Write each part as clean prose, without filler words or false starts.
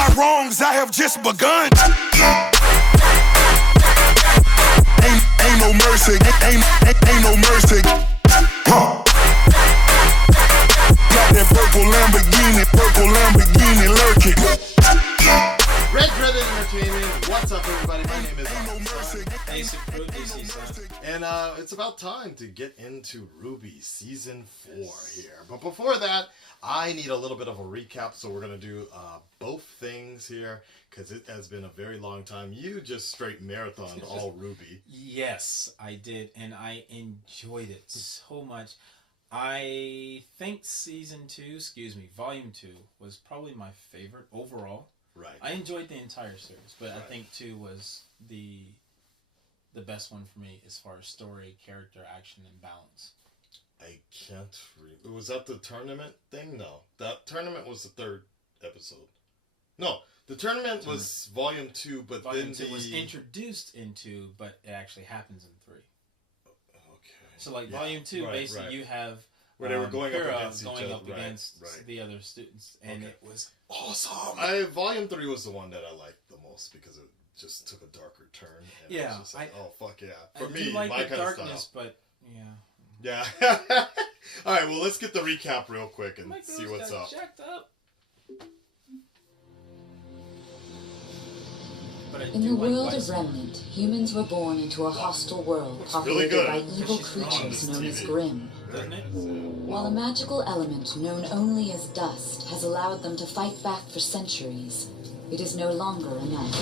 my wrongs, I have just begun. Ain't no mercy, ain't no mercy. Huh. Got that purple Lamborghini lurking. Red Dread Entertainment, what's up everybody? My name is Akasan. And it's about time to get into RWBY Season 4 here. But before that, I need a little bit of a recap, so we're going to do both things here, because it has been a very long time. You just straight marathoned all RWBY. Yes, I did, and I enjoyed it so much. I think Volume 2 was probably my favorite overall. Right. I enjoyed the entire series, but I think 2 was the best one for me as far as story, character, action, and balance. I can't read. Was that the tournament thing? No. That tournament was the third episode. No, the tournament was Volume 2, but Volume then 2 was introduced into, but it actually happens in 3. Okay. So, like, Volume 2, basically, you have where they were going up against the other students, and it was awesome. Volume 3 was the one that I liked the most because it just took a darker turn. And I was just like, oh fuck yeah! For me, like my the kind darkness, of style. But yeah. All right, well, let's get the recap real quick and see what's up. Jacked up. In the world of Remnant, humans were born into a hostile world populated by evil creatures known as Grimm. While a magical element known only as dust has allowed them to fight back for centuries, it is no longer enough.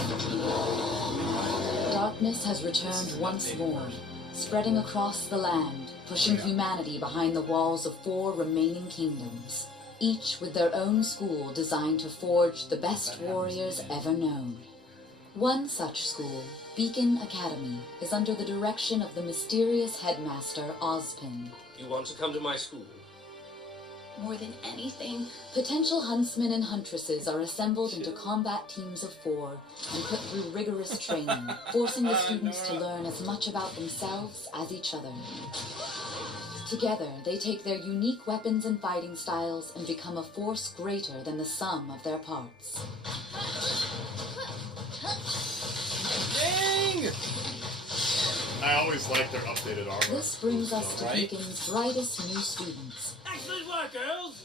Darkness has returned once more, spreading across the land, pushing humanity behind the walls of 4 remaining kingdoms, each with their own school designed to forge the best warriors ever known. One such school, Beacon Academy, is under the direction of the mysterious headmaster Ozpin. You want to come to my school? More than anything. Potential huntsmen and huntresses are assembled into combat teams of 4 and put through rigorous training, forcing the students to learn as much about themselves as each other. Together, they take their unique weapons and fighting styles and become a force greater than the sum of their parts. Dang! I always like their updated armor. This brings us to Beacon's brightest new students. Excellent work, girls!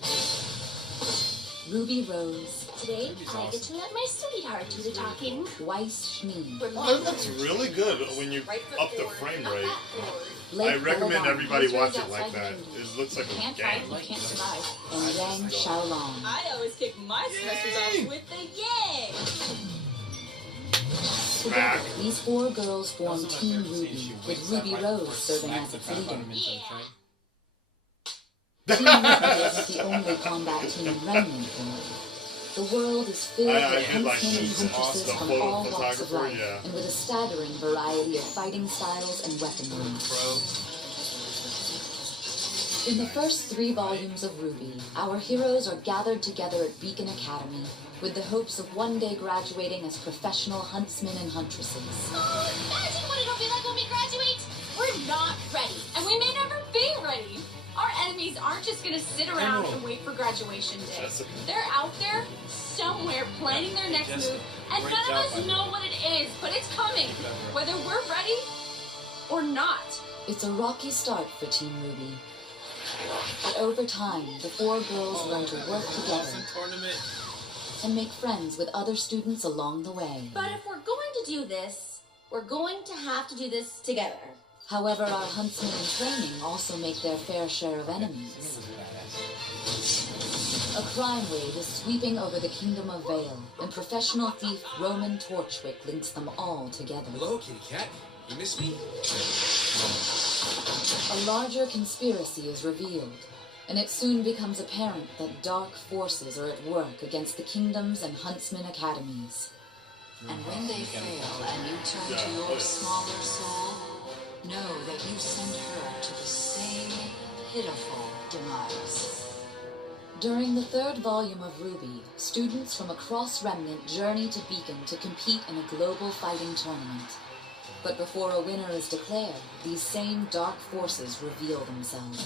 Ruby Rose. Today, I get to let my sweetheart do the talking. Weiss Schnee. Oh, that's really good when you up the frame rate. I recommend everybody watch it like that. It looks like a game. Can't survive. And Yang Xiaolong. I always kick my semesters off with the yay! Together, these 4 girls form Team RWBY, with Ruby Rose serving as its leader. Team RWBY isn't the only combat team in Remnant. The world is filled with huntsmen and huntresses from all walks of life, and with a staggering variety of fighting styles and weaponry. In the first 3 volumes of RWBY, our heroes are gathered together at Beacon Academy with the hopes of one day graduating as professional huntsmen and huntresses. Oh, imagine what it'll be like when we graduate! We're not ready, and we may never be ready! Our enemies aren't just gonna sit around and wait for graduation day. They're out there, somewhere, planning their next move, and none of us know what it is, but it's coming, whether we're ready or not. It's a rocky start for Team RWBY. But over time, the 4 girls learn to work together and make friends with other students along the way. But if we're going to do this, we're going to have to do this together. However, our huntsmen in training also make their fair share of enemies. A crime wave is sweeping over the Kingdom of Vale, and professional thief Roman Torchwick links them all together. Hello, kitty cat. You miss me? A larger conspiracy is revealed, and it soon becomes apparent that dark forces are at work against the kingdoms and huntsman academies. And when they fail and you turn to your smaller soul, know that you send her to the same pitiful demise. During the 3rd volume of RWBY, students from across Remnant journey to Beacon to compete in a global fighting tournament. But before a winner is declared, these same dark forces reveal themselves.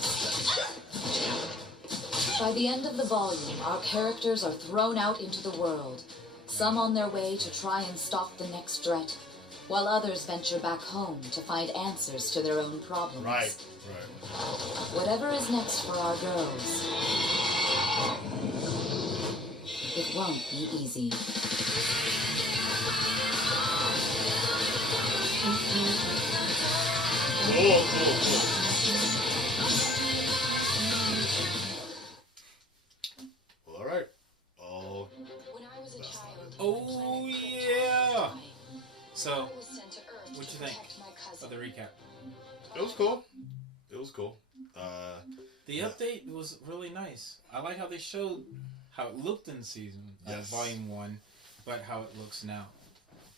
By the end of the volume, our characters are thrown out into the world, Some on their way to try and stop the next threat, while others venture back home to find answers to their own problems. Right. Whatever is next for our girls, it won't be easy. Well, all right. When I was a child, Oh, yeah. So, I was sent to Earth what'd to you think protect my cousin. of the recap? It was cool. It was cool. The update was really nice. I like how they showed how it looked in Volume 1, but how it looks now.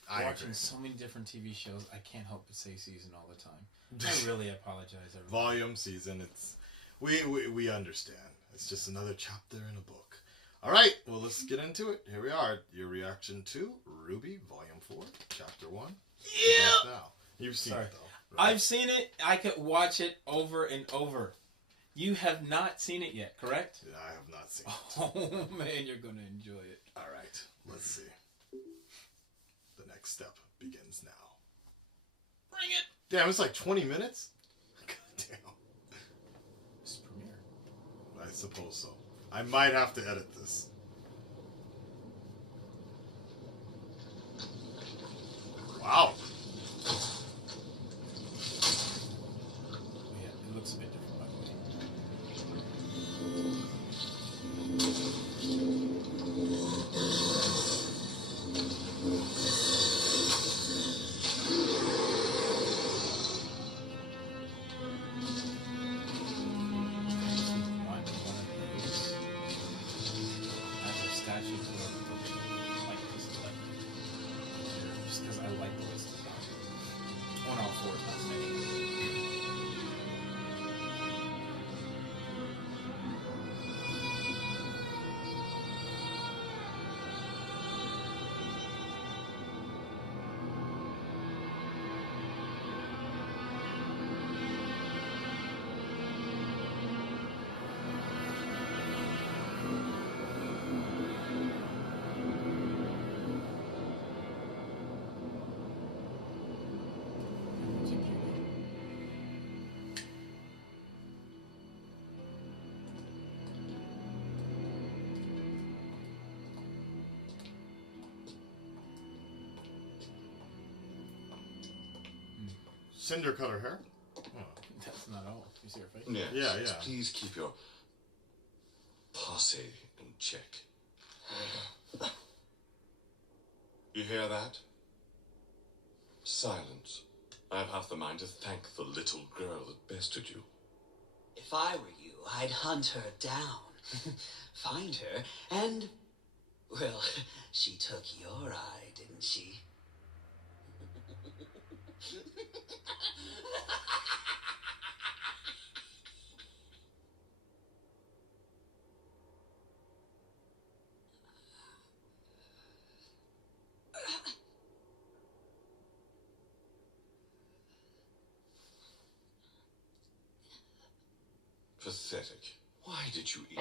Watching so many different TV shows, I can't help but say season all the time. I really apologize, everybody. Volume, season, it's... We understand. It's just another chapter in a book. All right, well, let's get into it. Here we are. Your reaction to RWBY, Volume 4, Chapter 1. Yeah! Now. You've seen it, though. Right? I've seen it. I could watch it over and over. You have not seen it yet, correct? Yeah, I have not seen it. Oh, man, you're going to enjoy it. All right, let's see. The next step begins now. Bring it! Damn, it's like 20 minutes? God damn. It's premiere. I suppose so. I might have to edit this. Wow. Yeah, it looks a bit different, by the way. Just because I like the list of on all fours last night. Cinder cut her hair? Oh. That's not all. You see her face? Yes, Yeah, yes, yeah. please keep your posse in check. You hear that? Silence. I have half the mind to thank the little girl that bested you. If I were you, I'd hunt her down, find her, and... Well, she took your eye, didn't she? Pathetic. Why did you eat?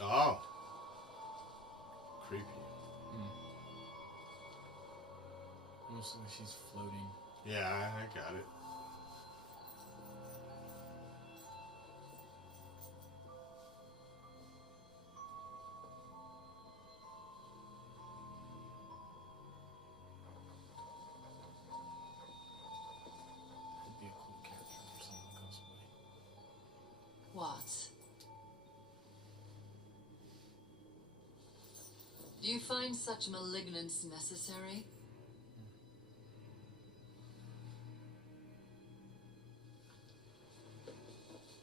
Oh. Creepy. Almost like she's floating. Yeah, I got it. Could be a cool character for someone cosplay. What? Do you find such malignance necessary?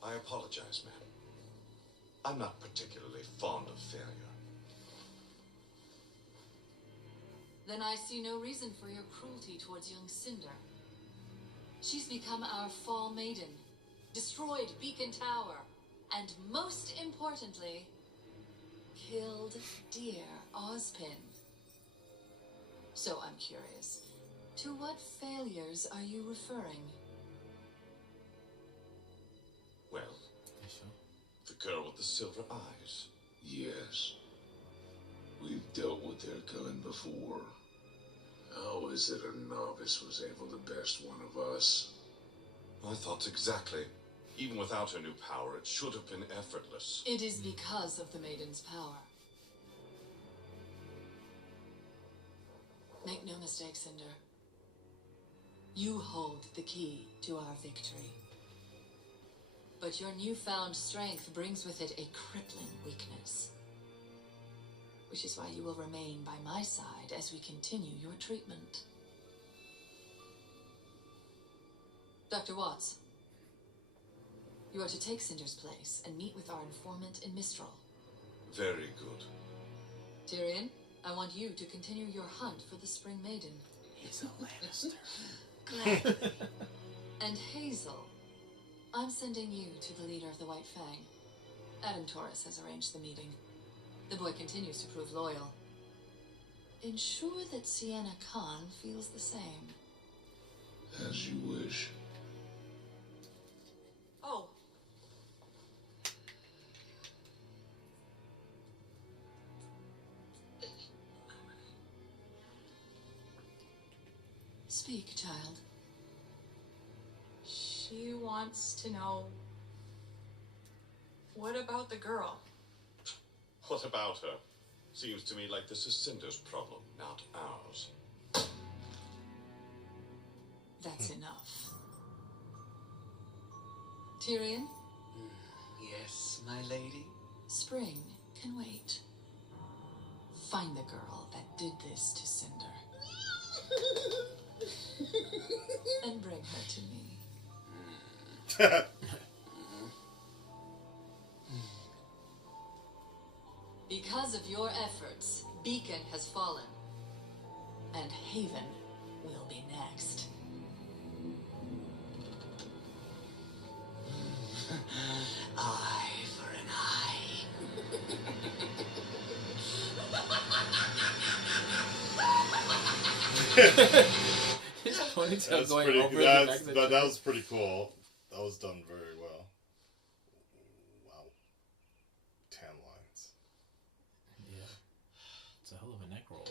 I apologize, ma'am. I'm not particularly fond of failure. Then I see no reason for your cruelty towards young Cinder. She's become our fall maiden, destroyed Beacon Tower, and most importantly, killed dear Ozpin. So I'm curious, to what failures are you referring? Well, the girl with the silver eyes. Yes. We've dealt with their kind before. How is it a novice was able to best one of us? My thoughts exactly. Even without her new power, it should have been effortless. It is because of the maiden's power. Make no mistake, Cinder. You hold the key to our victory. But your newfound strength brings with it a crippling weakness. Which is why you will remain by my side as we continue your treatment. Dr. Watts, you are to take Cinder's place and meet with our informant in Mistral. Very good. Tyrion, I want you to continue your hunt for the Spring Maiden. He's a Lannister. Gladly. And Hazel, I'm sending you to the leader of the White Fang. Adam Torres has arranged the meeting. The boy continues to prove loyal. Ensure that Sienna Khan feels the same. As you wish. Oh. Speak, child. She wants to know, what about the girl? What about her? Seems to me like this is Cinder's problem, not ours. That's enough. Tyrion? Yes, my lady? Spring can wait. Find the girl that did this to Cinder. And bring her to me. Because of your efforts, Beacon has fallen. And Haven will be next. Eye for an eye. That's pretty, that was pretty cool. That was done very well. Wow. 10 lines. Yeah. It's a hell of a neck roll.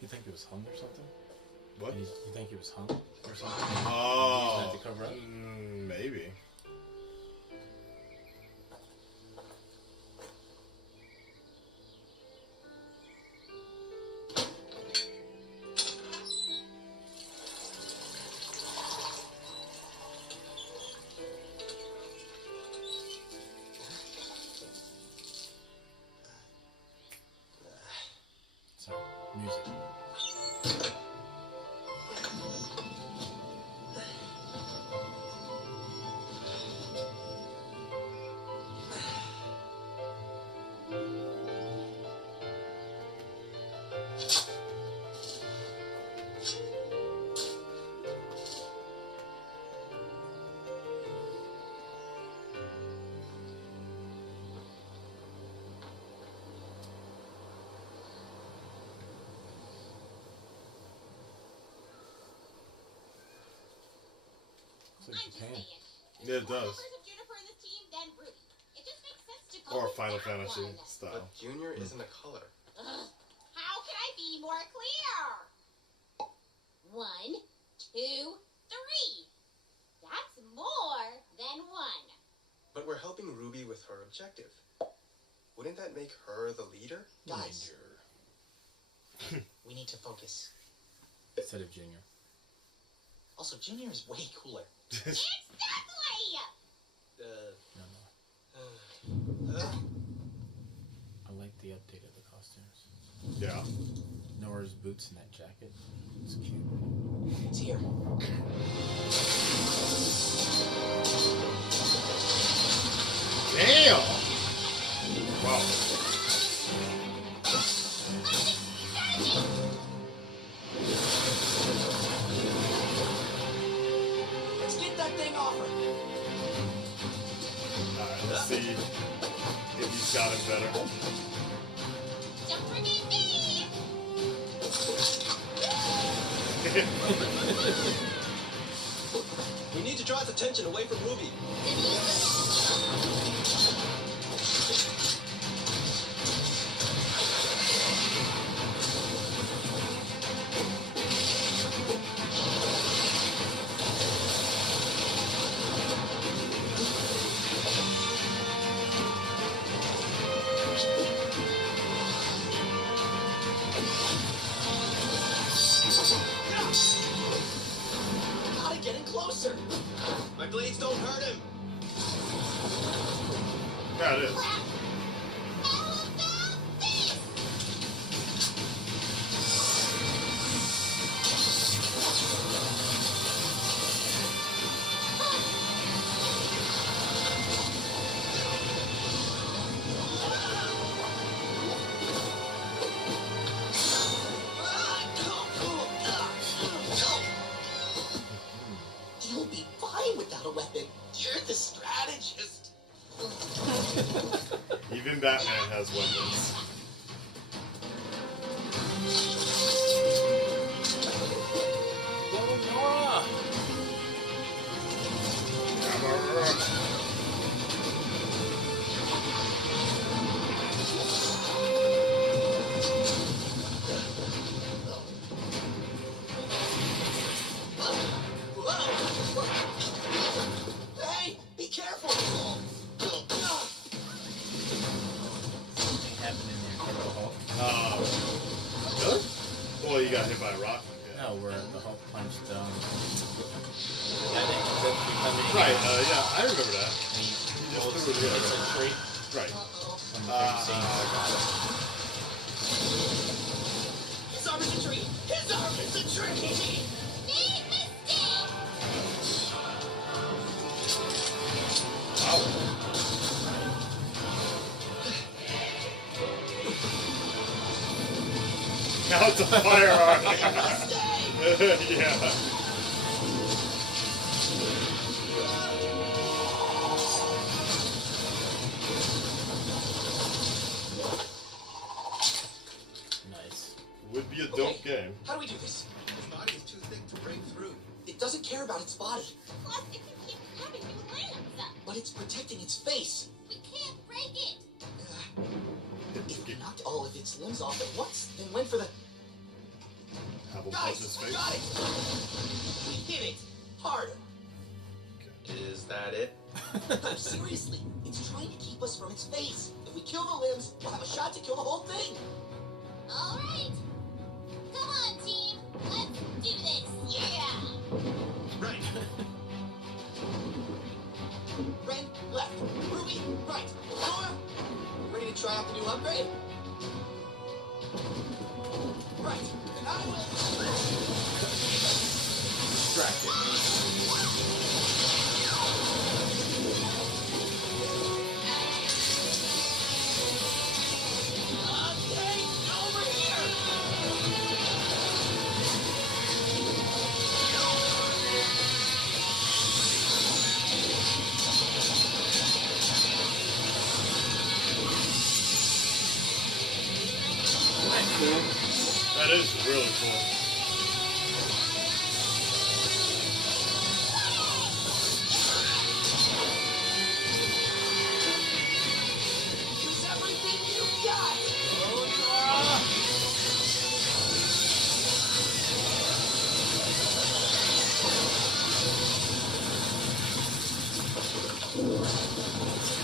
You think it was hung or something? What? You think he was hung or something? Oh, Use that to cover up? Maybe. Sorry, music. Yeah, it does. Or Final Fantasy style. But Junior isn't a color. How can I be more clear? 1, 2, 3. That's more than 1. But we're helping Ruby with her objective. Wouldn't that make her the leader? Guys, we need to focus. Instead of Junior. Also, Junior is way cooler. Exactly! I like the update of the costumes. Yeah. Nora's boots and that jacket. It's cute. It's here. Damn! Wow. Let's get that thing off her. Alright, let's see if He's got him better. Don't forget me! We need to draw its attention away from Ruby. Gotta get in closer. My blades don't hurt him. Yeah, it is. You'll be fine without a weapon. You're the strategist. Even Batman has weapons. Hey, be careful. Something happened in there. Incredible Hulk. Really? Well, you got hit by a rock. No, where the Hulk punched guy that ended up becoming Right, yeah, I remember that. And he Just holds threw it the in. tree. Right. One of the big scenes. His arm is a tree. His arm is a tree. Big mistake! Wow. Now it's a firearm. Yeah. Nice. Would be a dope game. How do we do this? His body is too thick to break through. It doesn't care about its body, Plus, it can keep having new limbs. but it's protecting its face. We can't break it. If we knocked all of its limbs off at once, then went for the... Have him punch his Guys, face. got it! We hit it harder. Is that it? No, seriously, it's trying to keep us from its face. If we kill the limbs, we'll have a shot to kill the whole thing. All right. Come on, team. Let's do this. Yeah. Right. Ren, left. Ruby, right. Nora, ready to try out the new upgrade? Right. And I will... Distracted. Okay, over here! That is really cool. Use everything you got!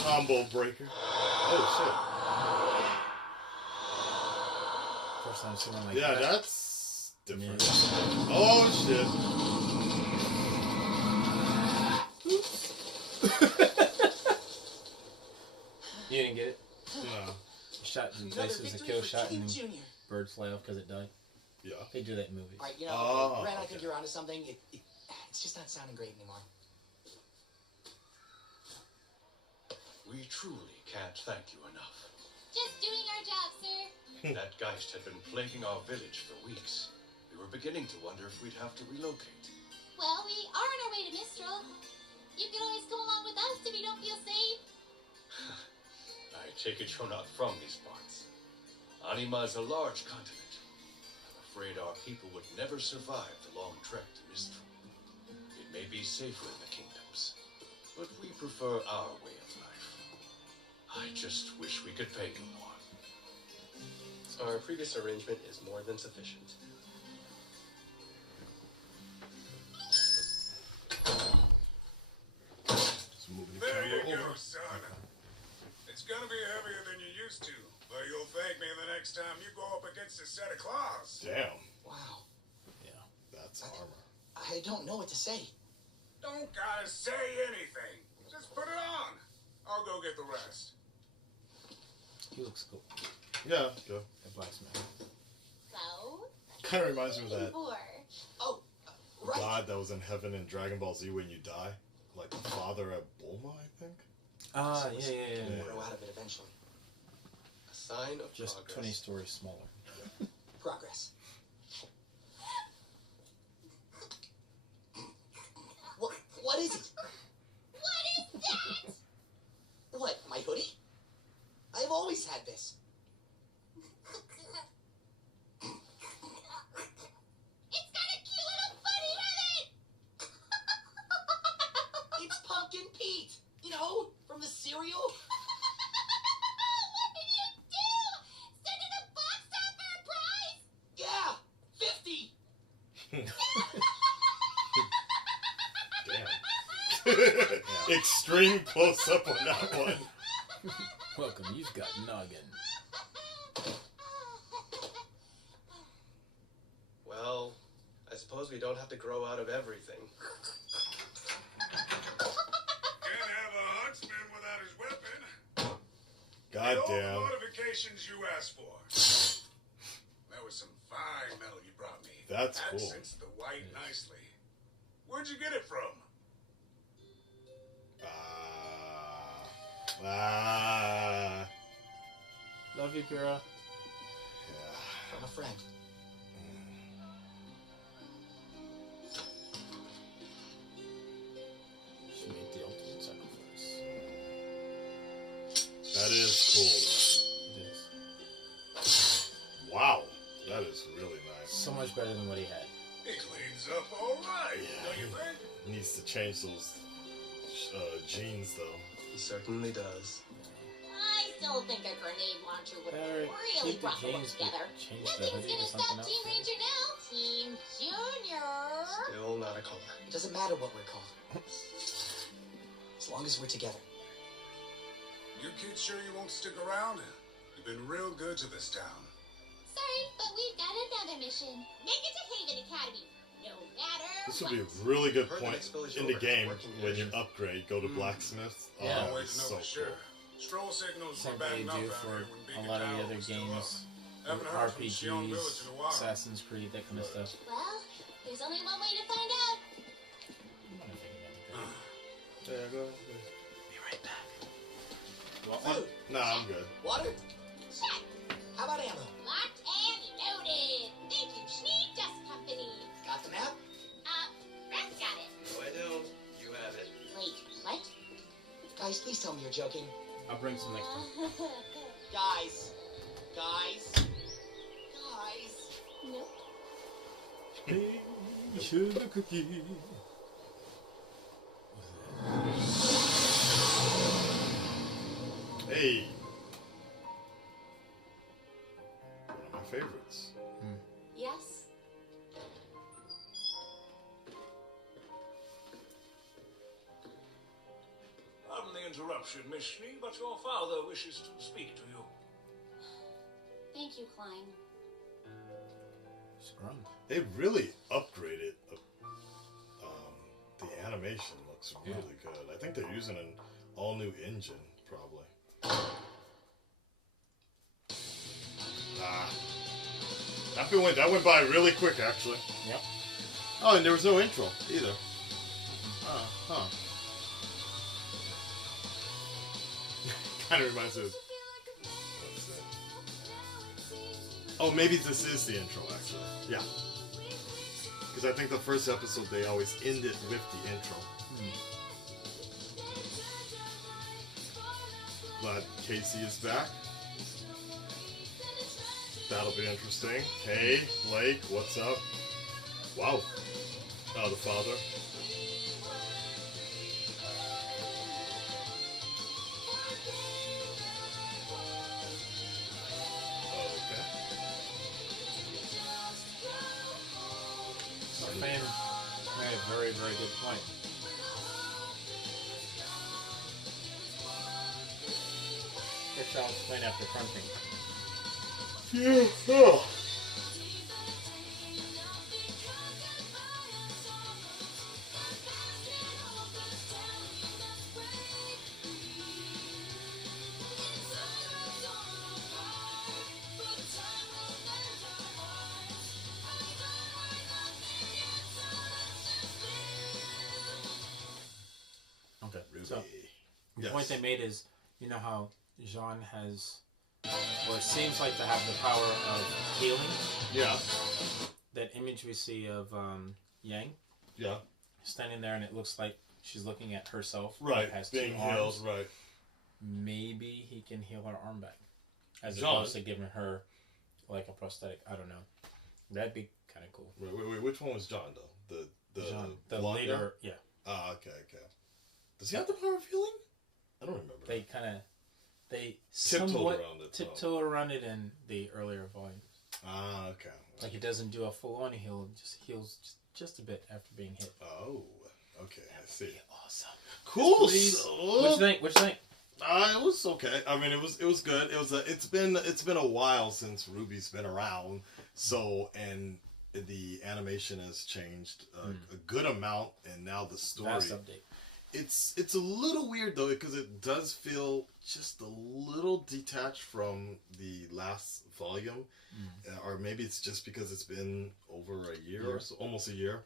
Combo breaker. Oh First time I've seen one like shit. Yeah, that. that's different. Oh shit. You didn't get it? No. Shot in Another place was a victory kill for shot Team and Junior. birds fly off because it died. Yeah. They do that in movies. Alright, you know, Oh, Ren, I okay. think you're onto something. It's just not sounding great anymore. We truly can't thank you enough. Just doing our job, sir. That geist had been plaguing our village for weeks. We were beginning to wonder if we'd have to relocate. Well, we are on our way to Mistral. You can always come along with us if you don't feel safe. I take it you're not from these parts. Anima is a large continent. I'm afraid our people would never survive the long trek to Mistral. It may be safer in the kingdoms, but we prefer our way of life. I just wish we could pay you more. Our previous arrangement is more than sufficient. There you go, son. It's gonna be heavier than you used to, but you'll thank me the next time you go up against a set of claws. Damn. Wow. Yeah, that's armor. I don't know what to say. Don't gotta say anything. Just put it on. I'll go get the rest. He looks cool. Yeah, go. The blacksmith. So? Kind of reminds me of that Oh, right. god that was in heaven in Dragon Ball Z when you die. Like the father of Bulma, I think. Ah, yeah. Grow out of it eventually. A sign of Just progress. 20 stories smaller. Progress. What is it? What is that? What, my hoodie? I've always had this. It's got a cute little bunny with it! It's Pumpkin Pete. You know, from the cereal. What did you do? Send it a box top for a prize? Yeah, 50. Damn. Extreme close up on that one. Welcome, you've got noggin. Well, I suppose we don't have to grow out of everything. Can't have a huntsman without his weapon. God All the damn. modifications you asked for. That was some fine metal you brought me. That's cool. Accents the white nicely. Where'd you get it from? Love you, girl. From a friend. She made the ultimate sacrifice. That is It is. cool. Wow. That is really nice. So much better than what he had. It cleans up all right, don't you think? Needs to change those jeans though. He certainly does. I still think a grenade launcher would Better really keep the rustle them jeans, together. but change the Nothing's hoodie to gonna something stop else. Team Ranger now. Team Junior. Still not a color. It doesn't matter what we're called. As long as we're together. You kids sure you won't stick around? You've been real good to this town. Sorry, but we've got another mission. Make it to Haven Academy. No matter This would what. be a really good Heard that point explosion in the over game working when you years. upgrade, go to blacksmith. Yeah. Oh, Wait it's to know so for sure. cool. Stroll signals Same were bad thing you enough do out for here when a Beacon lot of the Tower other was still games. up. Haven't heard from Xion Village RPGs, in a while. Assassin's Creed, that kind of stuff. Well, there's only one way to find out. There you go. Be right back. Want one? Nah, I'm good. Water? Check. How about ammo? Locked and loaded. Thank you, Schnee Dust Company. Got the map? Rat's got it. No, I don't. You have it. Wait, what? Guys, please tell me you're joking. I'll bring some next time. Guys. Guys. Guys. Nope. Hey, sugar cookie. Hey. One of my favorites. Yes. Pardon the interruption, Miss Schnee, but your father wishes to speak to you. Thank you, Klein. Scrum. They really upgraded the animation. Looks really good. I think they're using an all new engine, probably. That went by really quick, actually. Yep. Oh, and there was no intro either. Kind of reminds me of. What's that? Oh, maybe this is the intro, actually. Yeah. Because I think the first episode they always end it with the intro. glad Casey is back. That'll be interesting. Hey, Blake, what's up? Wow. Oh, the father. Okay. Our fan made a very, very good point. Your child's playing after crunching. Yeah. Oh. Okay. So, the point they made is, you know how Jean has, or seems like to have the power of healing? Yeah. That image we see of Yang? Yeah. Standing there and it looks like she's looking at herself. Right. Has Being two arms. healed, right. Maybe he can heal her arm back. As Jean. opposed to giving her like a prosthetic. I don't know. That'd be kind of cool. Wait, which one was John, though? The John, leader, guy? yeah. Ah, okay. Does he have the power of healing? I don't remember. They kind of... They tiptoe around it in the earlier volumes. Ah, okay. Like he doesn't do a full-on heal, just heals just a bit after being hit. Oh, okay. I see. Awesome. Cool. What you think? What you think? It was okay. I mean, it was good. It's been a while since RWBY's been around. So, and the animation has changed a good amount, and now the story. Fast update. It's a little weird though, because it does feel just a little detached from the last volume, or maybe it's just because it's been over a year or so, almost a year.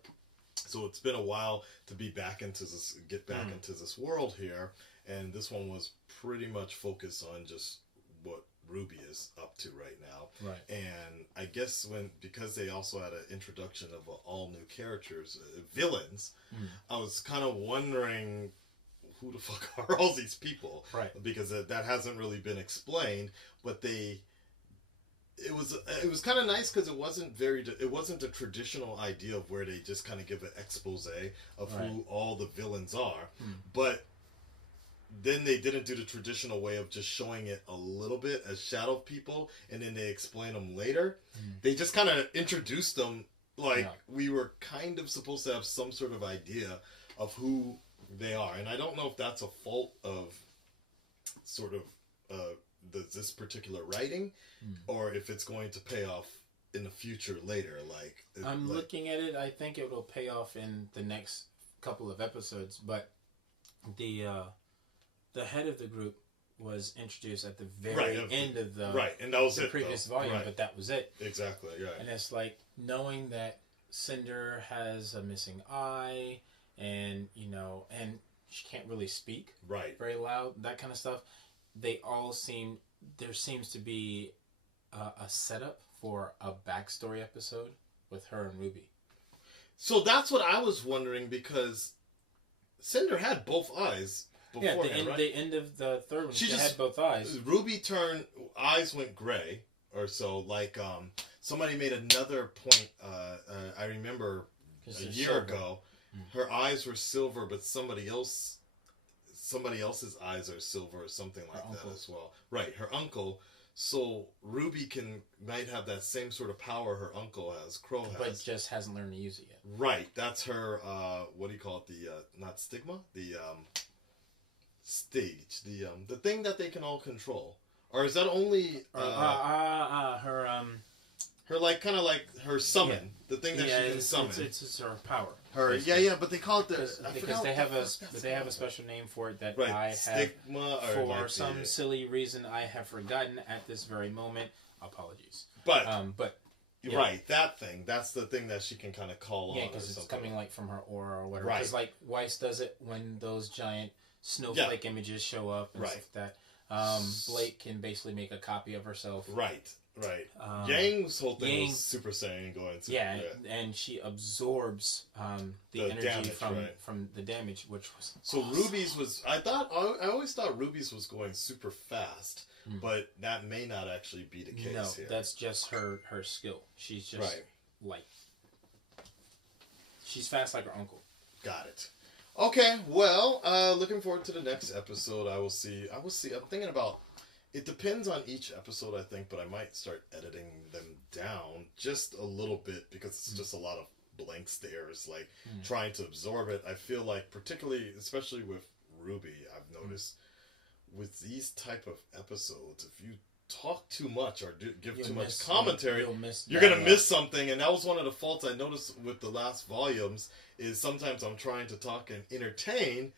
So it's been a while to be back into this, get back into this world here, and this one was pretty much focused on just what RWBY is up to right now. Right. And I guess because they also had an introduction of all new characters, villains, I was kind of wondering who the fuck are all these people? Right. Because that hasn't really been explained, but it was kind of nice because it wasn't a traditional idea of where they just kind of give an expose of who all the villains are, but then they didn't do the traditional way of just showing it a little bit as shadow people, and then they explain them later. They just kind of introduced them like we were kind of supposed to have some sort of idea of who they are, and I don't know if that's a fault of sort of this particular writing, or if it's going to pay off in the future later. I'm looking at it. I think it will pay off in the next couple of episodes, but the head of the group was introduced at the very end of the and that was the previous volume, but that was it. Exactly, right. And it's like knowing that Cinder has a missing eye, and and she can't really speak very loud, that kind of stuff. There seems to be a setup for a backstory episode with her and RWBY. So that's what I was wondering, because Cinder had both eyes. The end of the third one, she had both eyes. RWBY eyes went gray, or so. Like somebody made another point. I remember a year ago, her eyes were silver, but somebody else's eyes are silver, or something like that as well. Right, her uncle. So RWBY might have that same sort of power her uncle has, Crow has, but just hasn't learned to use it yet. Right, that's her. What do you call it? The not stigma, the stage, the thing that they can all control, or is that only her kind of like her summon, the thing that she can summon. It's her power. But they call it because they have a special name for it that I have stigma, or for some silly reason I have forgotten at this very moment. Apologies. But yeah. Right, that thing. That's the thing that she can kind of call on. Yeah, because it's coming like from her aura or whatever. Because like Weiss does it when those giant snowflake images show up and stuff like that. Blake can basically make a copy of herself. Right. Right. Yang's whole thing was Super Saiyan going to... Yeah, and she absorbs the energy damage, from the damage, which was So awesome. Ruby's was... I always thought Ruby's was going super fast, but that may not actually be the case No, here. that's just her skill. She's just light. She's fast like her uncle. Got it. Okay, well, looking forward to the next episode. I will see. I'm thinking about... It depends on each episode, I think, but I might start editing them down just a little bit because it's just a lot of blank stares, like trying to absorb it. I feel like, particularly, especially with Ruby, I've noticed with these type of episodes, if you talk too much or give too much commentary, you're going to miss something. And that was one of the faults I noticed with the last volumes is sometimes I'm trying to talk and entertain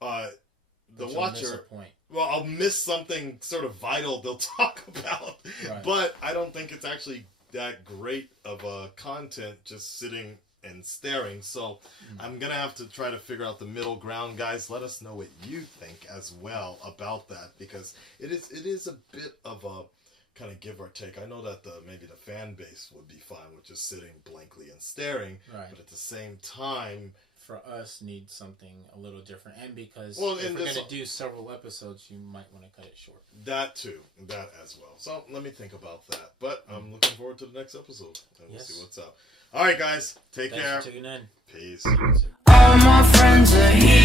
the watcher. Well, I'll miss something sort of vital they'll talk about, but I don't think it's actually that great of a content just sitting and staring. So I'm gonna have to try to figure out the middle ground, guys. Let us know what you think as well about that, because it is a bit of a kind of give or take. I know that maybe the fan base would be fine with just sitting blankly and staring, but at the same time, for us, need something a little different, and because if we're going to do several episodes, you might want to cut it short. That too, that as well. So let me think about that. But I'm looking forward to the next episode, and we'll see what's up. All right, guys, take care. Thanks for tuning in. Peace. All my friends are here.